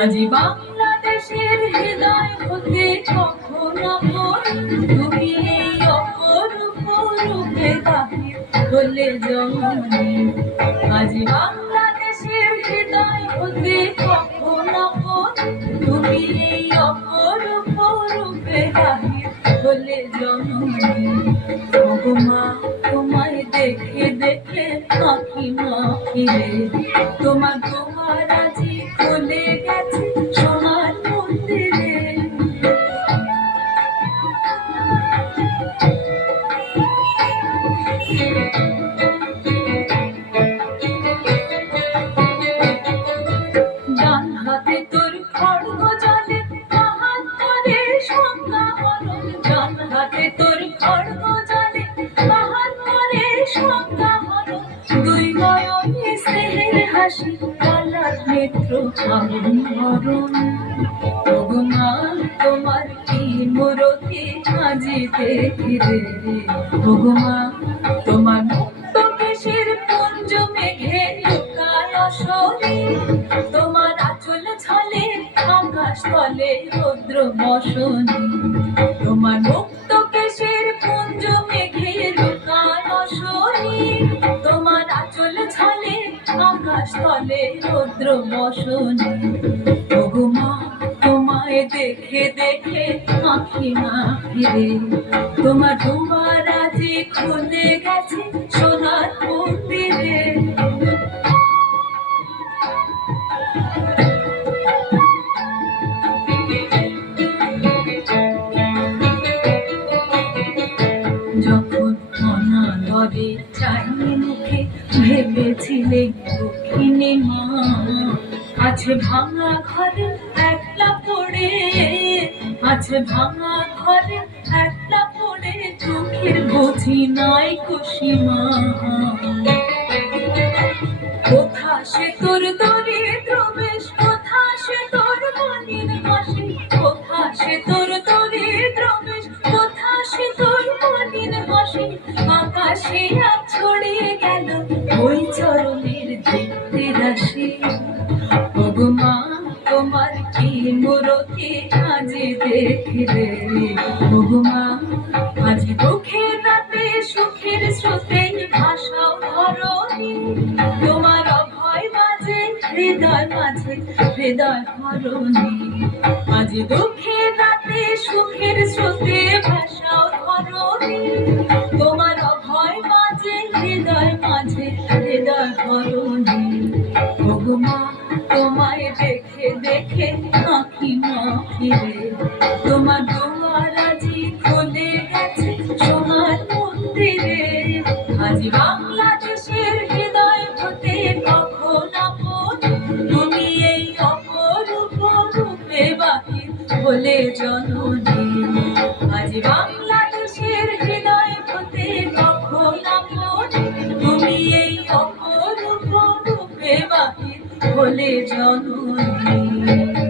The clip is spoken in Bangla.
আজি বাংলাদেশের হৃদয় হতে কখন তুমি এই অপরূপ রূপে তাকে বলে জমনি আজি বাংলাদেশের হৃদয় হতে কখন তুমি এই হলে জননী। মা তোমায় দেখে দেখে মাখি মাখি রে তোমার নয়নে কালার নেত্র আগুন হরণ তোমার কি মূরতি আজি দেখি রে? তোমার মুক্ত কেশের পুঞ্জ মেঘে লুকায় অসরে তোমার আচল ছলে, আকাশ তলে রৌদ্র বসনি। তোমার মুক্ত আকাশ তলে রৌদ্র বসনে ওগো মা, তোমায় দেখে দেখে আঁখি না ফিরে। তোমার দুয়ার আজি খুলে গেছে অনাদরে চাইনি মুখে, ভেবেছিলে দক্ষিণে মা। আছে ভাঙা ঘরে একলা পড়ে আছে ভাঙা ঘরে একলা পড়ে, চোখের বুঝি নাই কুসিমা কোথা সে তোর দরিদ্র বেশ কোথা সে তোর মনির হাসি, কোথা সে তোর দরিদ্র বেশ কোথা সে তোর মনির হাসি? আকাশে আজ ছড়িয়ে গেল। ওই চরণের দেখতে রাশি ভগমা তোমার কি মূরতি আজ দেখলে? ভগমা আজ দুঃখের রাতে সুখের স্রোতে ভাষাও ধরনি তোমার অভয় মাঝে, হৃদয় মাঝে, হৃদয় হরণি আজ দুঃখের রাতে সুখের স্রোতে ভাষাও ধরনি ভগমা তোমায় দেখে দেখে আঁকি মাখিরে তোমার দুয়ার আজি খুলে গেছে সোনার মন্দিরে আজ বাংলাদেশের হৃদয় হতে কখন আপন? তুমি এই অপরূপ রূপে বাহির বলে জননী আজ বাংলাদেশের হৃদয় হতে কখন আপন? তুমি এই অপরূপ রূপে বাহির বলে জননী।